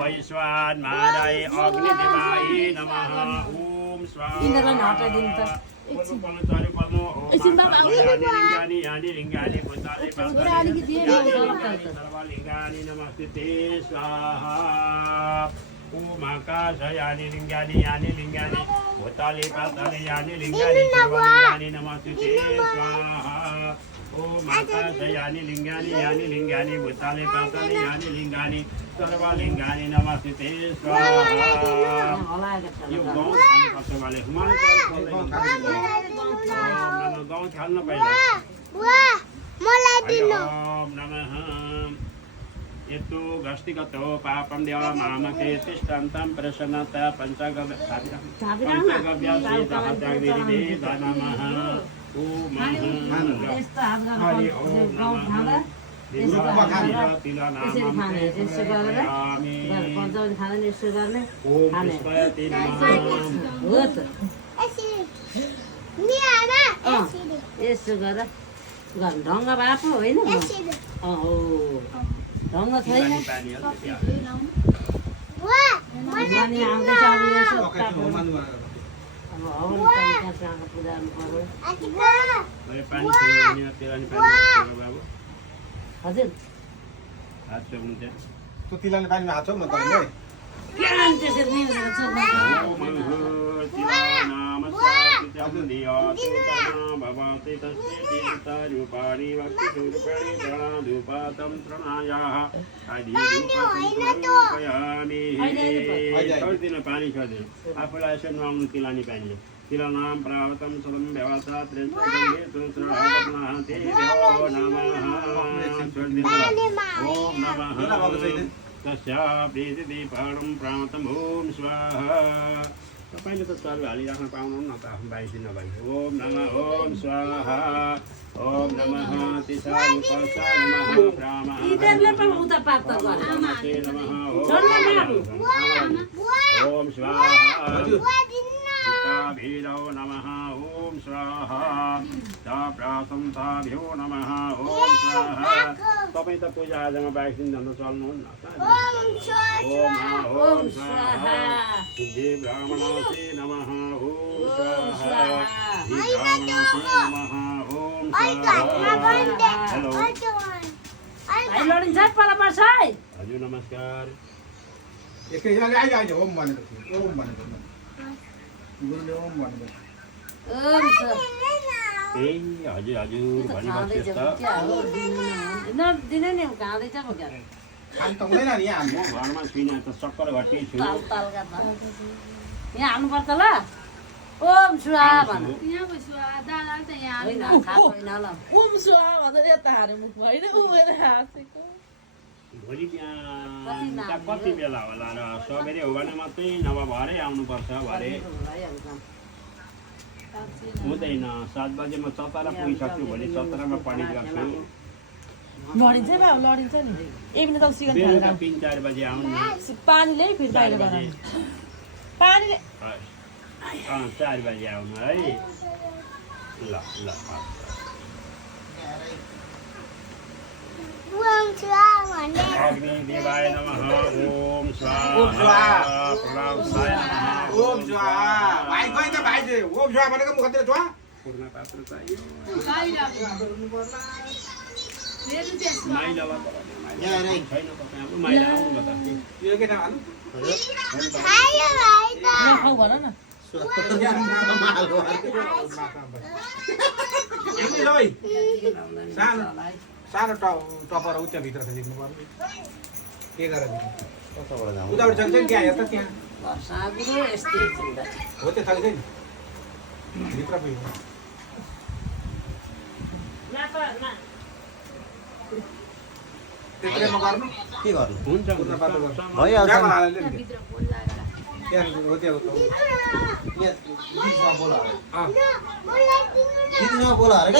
वैश्वानराय अग्निदेवाय नमः ओम स्वाहा इन्द्रलाई हटाइदिनु त सर्वलिङ्गानि नमस्ते स्वाहा ओम आकाशयानि लिङ्गानि यानि लिङ्गानि भूताले पाताले यानि लिङ्गानि सर्वलिङ्गानि नमस्ते स्वाहा ओम आकाशयानि लिङ्गानि यानि लिङ्गानि भूताले पाताले यानि लिङ्गानि सर्वलिङ्गानि नमस्ते स्वाहा यो गाउँ खानुपर्छ वाले गाउँ खाल्न पाइन्छ ओम नमः यतो गस्तिगतो पापं देव मामके तिष्ठन्तं प्रसन्नता पंचगव्यासीतहत्याग्निरिवे नमः ओम हरि ओम नमः यसो गर ढङ्ग बाटो होइन ढङ्ग छैन आउँदैछ अब यसो हजुर तँ तिलाउने पानीमा हात छौ म तपाईँले आफूलाई यसो नुहाउनु तिलानी पानीले तिलनाम प्रावतम सुरम व्यवसा ओम नमः तस्या प्रीतिदीपणं प्रावतम ओम स्वाहा तपाईले त चरु हालिराख्न पाउनुहुन्न न त बाइदिन भाइ ओम नमः ओम स्वाहा ओम नमः तिसारूपसा नमः ब्राह्मण इधरले पनि उता पात गर ओम स्वाहा भीरौ नमः ओम स्वाहा ताप्रासंताभ्यो नमः ओम स्वाहा तपाई त पूजा आजामा 22 दिन जन्म चल्नुहुन्न ओम स्वाहा सिद्धि ब्राह्मणसे नमः ओम स्वाहा ब्राह्मणसे नमः ओम स्वाहा हेलो भाइ लडिन्छ पला पर्छ है हजुर नमस्कार एकैजनाले आइज ओम भनेको थियो ओम भनेको गुरुले ओम भनेको ओम ए हजुर हजुर भनिबस्छ त दिनै नि गाउँदैछ म क्या खान त हुँदैन नि यहाँ म घरमा छुइनँ त सक्कर घटी छु ताल तालका त यहाँ हाल्नुपर्छ ल ओम स्वाहा भन यहाँको स्वाहा दादा त यहाँ होइन थाहा छैन ल ओम स्वाहा भनेर यता हारे मुख होइन उएर हाँसेको भोलि बिहान कति बेला होला र सबेरै हो भने मात्रै नभए भरे आउनुपर्छ भरे हुँदैन 7 बजे म चतरा पुगिसक्छु भोलि चतरामा पढिरहेको लडिन्छ बा लडिन्छ नि एबिने त सिगन छु 3-4 बजे आउनु पानी ल्याइ फेरि बाहिर गराउनु पानी 4 बजे आउनु है ल ल अग्निदेवाय नमः ओम स्वाहा प्रणवसाय नमः ओम स्वाहा भाइ गइ त भाइ दे ओम स्वाहा भनेको मुखतिर छ पूर्ण पात्र चाहियो माइला यहाँ नै छैन तपाईँ माइला आउनु त यो के थाहा खाऊ भन न सानो टपर उच्च भित्र छ लेख्नु पर्ने के गरेर उताबाट चल्छ नि त्यहाँ हेर्छ त्यहाँ सागुरो यस्तै हो त्यो चल्छ नि भित्र पुग्यो त्यसैमा गर्नु के गर्नु हुन्छ पूर्ण पात्र गर्नु भइहाल्छ त्यहाँ हालेर नि भित्र बोल लागेर त्यहाँ हो त्यो बोला अरे